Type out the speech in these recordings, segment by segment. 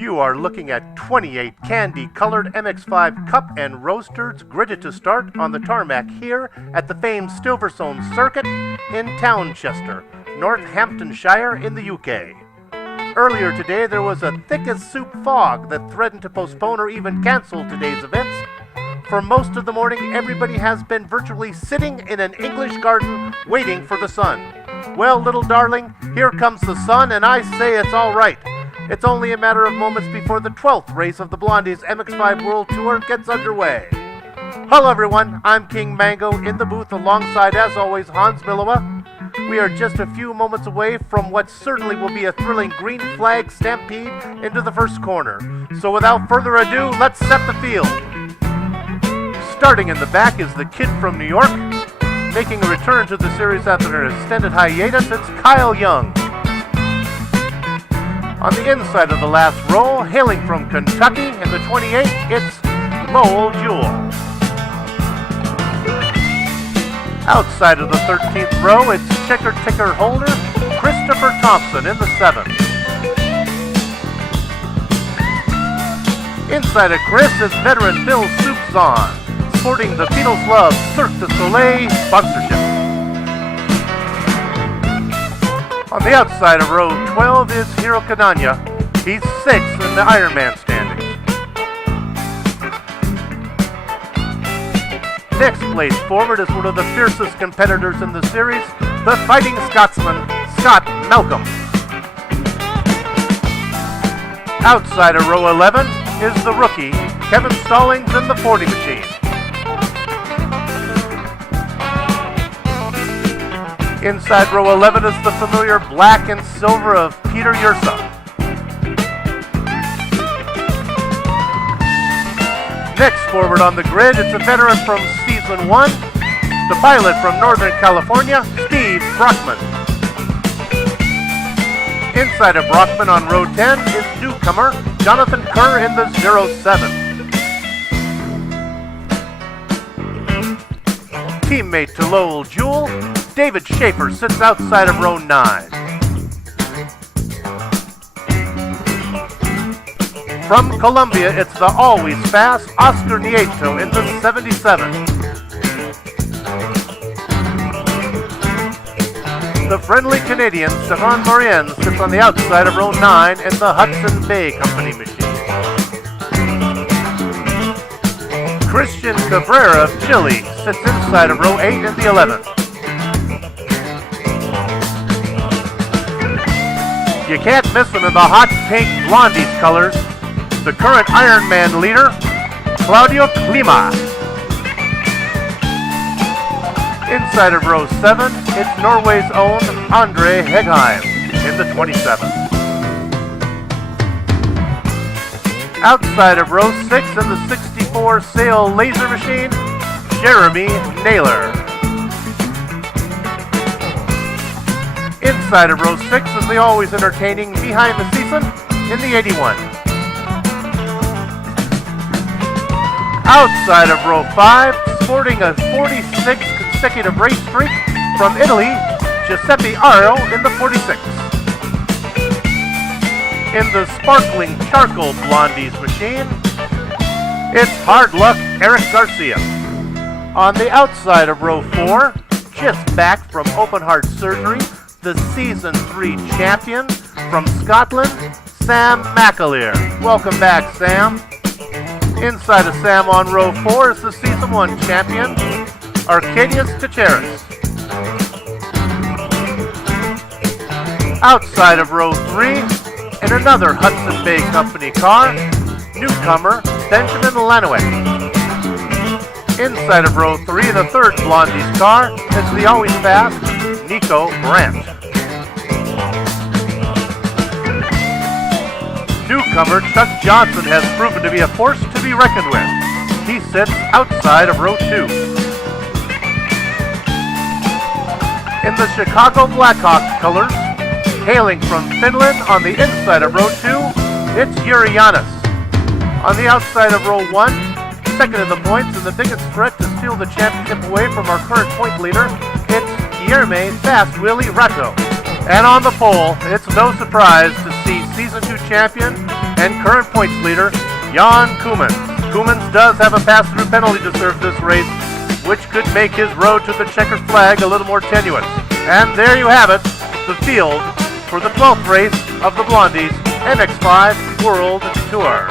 You are looking at 28 candy-colored MX-5 Cup and Roasters gridded to start on the tarmac here at the famed Silverstone Circuit in Townchester, Northamptonshire in the UK. Earlier today, there was a thick-as-soup fog that threatened to postpone or even cancel today's events. For most of the morning, everybody has been virtually sitting in an English garden waiting for the sun. Well, little darling, here comes the sun, and I say it's all right. It's only a matter of moments before the 12th race of the Blondies MX-5 World Tour gets underway. Hello everyone, I'm King Mango in the booth alongside, as always, Hans Milowa. We are just a few moments away from what certainly will be a thrilling green flag stampede into the first corner. So without further ado, let's set the field. Starting in the back is the kid from New York. Making a return to the series after an extended hiatus, it's Kyle Young. On the inside of the last row, hailing from Kentucky in the 28, it's Lowell Jewell. Outside of the 13th row, it's checker ticker holder Christopher Thompson in the 7th. Inside of Chris is veteran Bill Soupzon, sporting the Beatles Love Cirque du Soleil sponsorship. On the outside of row 12 is Hiro Kananya. He's 6th in the Ironman standings. Next place forward is one of the fiercest competitors in the series, the Fighting Scotsman, Scott Malcolm. Outside of row 11 is the rookie, Kevin Stallings in the 40 machine. Inside row 11 is the familiar black and silver of Peter Ursa. Next forward on the grid, it's a veteran from Season 1, the pilot from Northern California, Steve Brockman. Inside of Brockman on row 10 is newcomer Jonathan Kerr in the 07. Teammate to Lowell Jewell, David Schaefer sits outside of row 9. From Colombia, it's the always fast Oscar Nieto in the 77. The friendly Canadian Stefan Morien sits on the outside of row 9 in the Hudson Bay Company machine. Christian Cabrera of Chile sits inside of row 8 in the 11th. You can't miss him in the hot pink Blondies colors, the current Ironman leader, Claudio Klima. Inside of row 7, it's Norway's own Andre Hegheim in the 27th. Outside of row 6 in the 64 sail laser machine, Jeremy Naylor. Inside of row 6 is the always entertaining Behind the Season in the 81. Outside of row 5, sporting a 46 consecutive race streak from Italy, Giuseppe Aro in the 46. In the sparkling charcoal Blondies machine, it's hard luck Eric Garcia. On the outside of row 4, just back from open heart surgery, the Season 3 champion from Scotland, Sam McAleer. Welcome back, Sam. Inside of Sam on row 4 is the Season 1 champion, Arkadiusz Teixeiras. Outside of row 3, in another Hudson Bay Company car, newcomer Benjamin Lanowek. Inside of row 3, the third Blondies car, is the always fast Nico Brandt. Newcomer Chuck Johnson has proven to be a force to be reckoned with. He sits outside of row 2. In the Chicago Blackhawks colors, hailing from Finland on the inside of row 2, it's Yuri Yanis. On the outside of row 1, second in the points and the biggest threat to steal the championship away from our current point leader, it's Guilherme Fast Willie Ratto. And on the pole, it's no surprise to see Season 2 champion and current points leader, Jan Koemans. Koemans does have a pass-through penalty to serve this race, which could make his road to the checkered flag a little more tenuous. And there you have it, the field for the 12th race of the Blondies MX5 World Tour.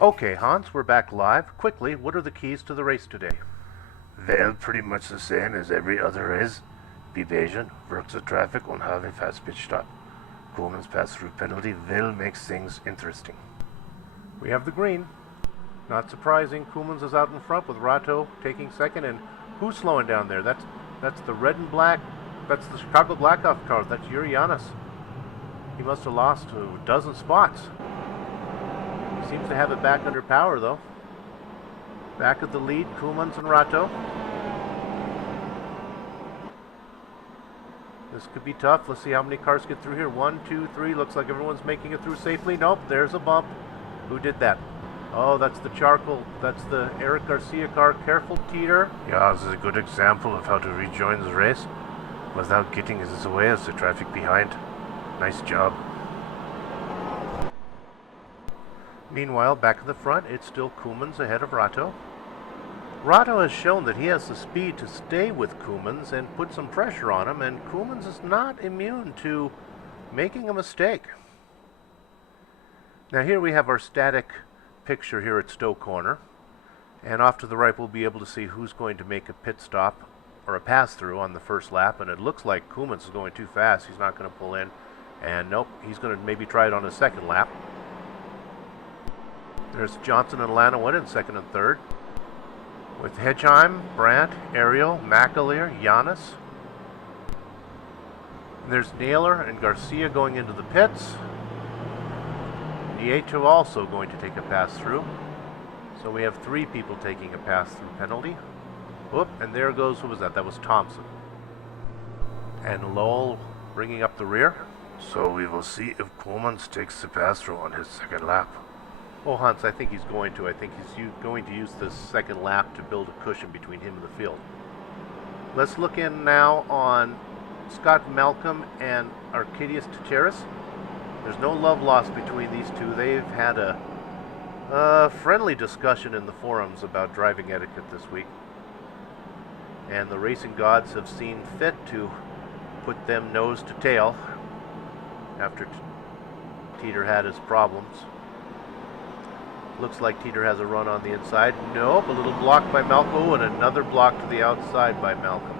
Okay, Hans, we're back live. Quickly, what are the keys to the race today? Well, pretty much the same as every other race. Be patient, work the traffic, and have a fast pitch stop. Koemans' pass-through penalty will make things interesting. We have the green. Not surprising, Koemans is out in front with Rato taking second, and who's slowing down there? That's the red and black, that's the Chicago Blackhawk car, that's Yuri Yanis. He must have lost a dozen spots. He seems to have it back under power though. Back at the lead, Koemans and Rato. This could be tough. Let's see how many cars get through here. 1, 2, 3. Looks like everyone's making it through safely. Nope, there's a bump. Who did that? Oh, that's the charcoal. That's the Eric Garcia car. Careful, Teeter. Yeah, this is a good example of how to rejoin the race without getting as away as the traffic behind. Nice job. Meanwhile, back at the front, it's still Koemans ahead of Rato. Rato has shown that he has the speed to stay with Koemans and put some pressure on him, and Koemans is not immune to making a mistake. Now here we have our static picture here at Stowe Corner, and off to the right we'll be able to see who's going to make a pit stop or a pass-through on the first lap, and it looks like Koemans is going too fast. He's not going to pull in, and nope, he's going to maybe try it on his second lap. There's Johnson and Lanawan in second and third, with Hedgeheim, Brandt, Ariel, McAleer, Giannis. And there's Naylor and Garcia going into the pits. Nieto also going to take a pass-through. So we have 3 people taking a pass-through penalty. Whoop, and there goes, who was that? That was Thompson. And Lowell bringing up the rear. So we will see if Koemans takes the pass-through on his second lap. Well, Hans, I think he's going to. I think he's going to use this second lap to build a cushion between him and the field. Let's look in now on Scott Malcolm and Arcadius Teixeiras. There's no love lost between these two. They've had a friendly discussion in the forums about driving etiquette this week. And the racing gods have seen fit to put them nose to tail after Teeter had his problems. Looks like Teeter has a run on the inside. Nope, a little block by Malco and another block to the outside by Malcolm.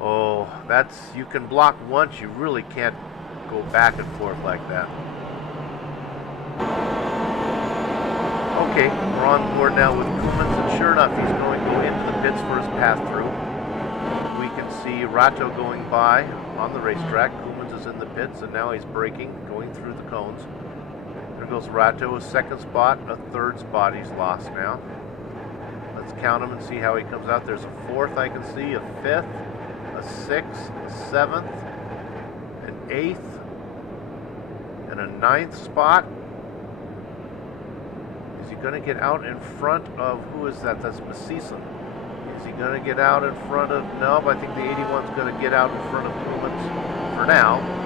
Oh, that's, you can block once, you really can't go back and forth like that. Okay, we're on board now with Koemans, and sure enough, he's going to go into the pits for his pass-through. We can see Rato going by on the racetrack. Koemans is in the pits, and now he's braking, going through the cones. There goes Rato, a second spot, a third spot he's lost now. Let's count him and see how he comes out. There's a fourth I can see, a fifth, a sixth, a seventh, an eighth, and a ninth spot. Is he going to get out in front of, who is that? That's Massison. Is he going to get out in front of, no, but I think the 81's going to get out in front of Koemans for now.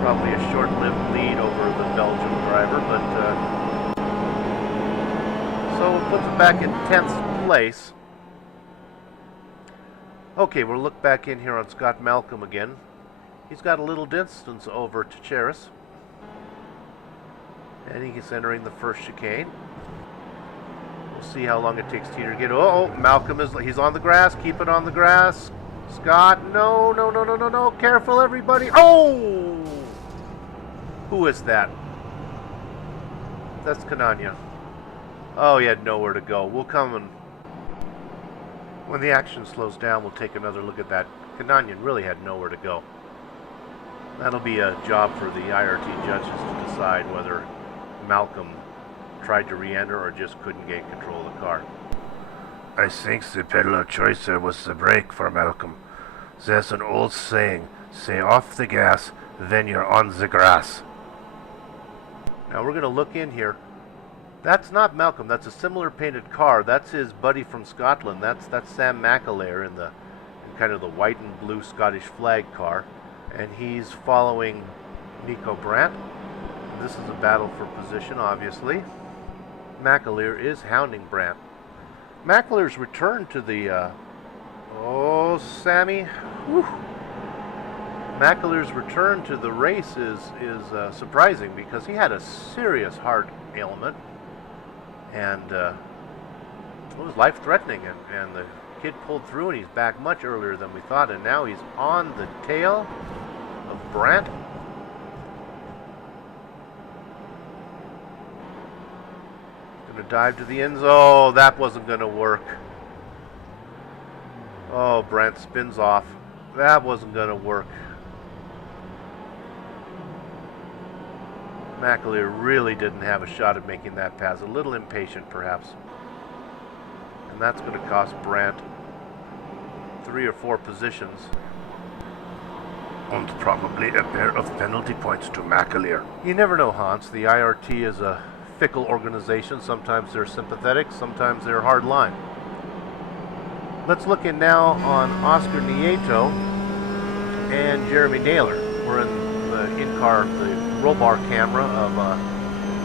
Probably a short-lived lead over the Belgian driver, but so it puts him back in 10th place. Okay, we'll look back in here on Scott Malcolm again. He's got a little distance over to Teixeiras, and he's entering the first chicane. We'll see how long it takes Teeter to get. Oh, Malcolm he's on the grass. Keep it on the grass. Scott, no, no, no, no, no, no. Careful, everybody. Oh! Who is that? That's Canania. Oh, he had nowhere to go. We'll come and... when the action slows down, we'll take another look at that. Cananian really had nowhere to go. That'll be a job for the IRT judges to decide whether Malcolm tried to re-enter or just couldn't get control of the car. I think the pedal of choice there was the brake for Malcolm. There's an old saying, say off the gas, then you're on the grass. Now we're going to look in here. That's not Malcolm. That's a similar painted car. That's his buddy from Scotland. That's Sam McAleer in kind of the white and blue Scottish flag car, and he's following Nico Brandt. This is a battle for position, obviously. McAleer is hounding Brandt. McAleer's return to the, oh, Sammy. Whew. McAleer's return to the race is surprising because he had a serious heart ailment, and it was life-threatening, and the kid pulled through, and he's back much earlier than we thought, and now he's on the tail of Brandt. Gonna dive to the end zone. Oh, that wasn't gonna work. Oh, Brandt spins off. That wasn't gonna work. McAleer really didn't have a shot at making that pass. A little impatient, perhaps. And that's going to cost Brandt 3 or 4 positions. And probably a pair of penalty points to McAleer. You never know, Hans. The IRT is a fickle organization. Sometimes they're sympathetic, sometimes they're hard line. Let's look in now on Oscar Nieto and Jeremy Naylor. We're in the in-car, the roll bar camera of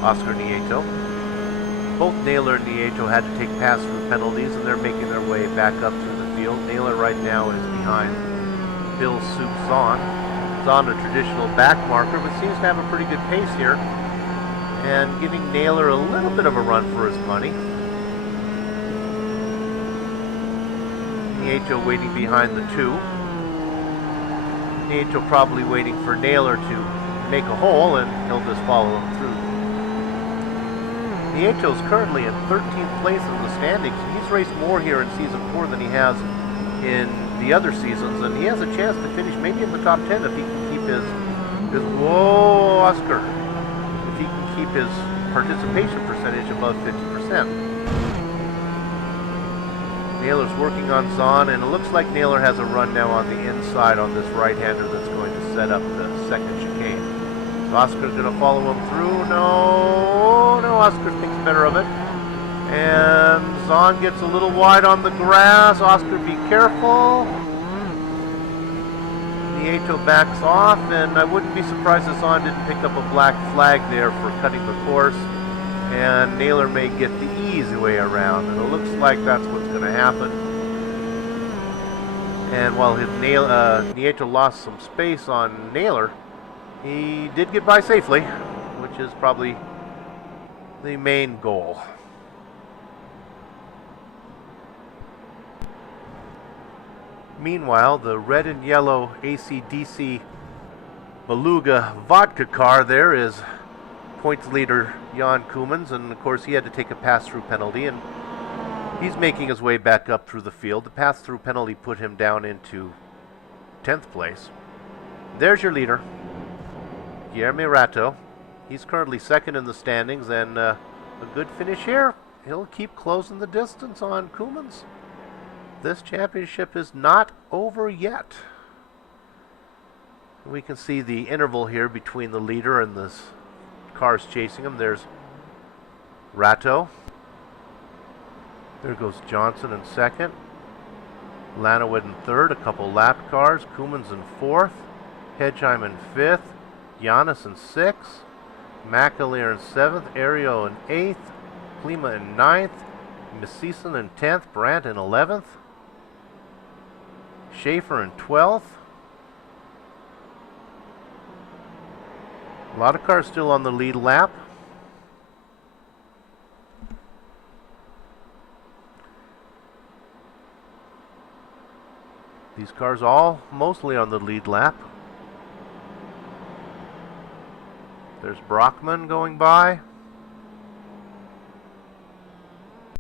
Oscar Nieto. Both Naylor and Nieto had to take pass-through penalties, and they're making their way back up through the field. Naylor right now is behind Bill Soup Zahn. Zahn, a traditional back marker, but seems to have a pretty good pace here, and giving Naylor a little bit of a run for his money. Nieto waiting behind the 2. Nieto probably waiting for Naylor to make a hole, and he'll just follow him through. Nieto's currently in 13th place in the standings. He's raced more here in Season 4 than he has in the other seasons, and he has a chance to finish maybe in the top 10 if he can keep his whoa, Oscar, if he can keep his participation percentage above 50%. Naylor's working on Zahn, and it looks like Naylor has a run now on the inside on this right-hander that's going to set up the second chicane. Oscar's going to follow him through. No, Oscar thinks better of it. And Zahn gets a little wide on the grass. Oscar, be careful. Nieto backs off, and I wouldn't be surprised if Zahn didn't pick up a black flag there for cutting the course. And Naylor may get the easy way around, and it looks like that's what's going to happen. And while Nieto lost some space on Naylor, he did get by safely, which is probably the main goal. Meanwhile, the red and yellow AC/DC Beluga vodka car there is points leader Jan Koemans, and of course he had to take a pass-through penalty, and he's making his way back up through the field. The pass-through penalty put him down into 10th place. There's your leader, Guillermo Rato. He's currently second in the standings, and a good finish here. He'll keep closing the distance on Koemans. This championship is not over yet. We can see the interval here between the leader and the cars chasing him. There's Rato. There goes Johnson in second. Lanowit in third, a couple lap cars. Koemans in fourth. Hedgeheim in fifth. Giannis in sixth. McAleer in seventh. Ario in eighth. Klima in ninth. Missison in 10th. Brandt in 11th. Schaefer in 12th. A lot of cars still on the lead lap. These cars all mostly on the lead lap. There's Brockman going by.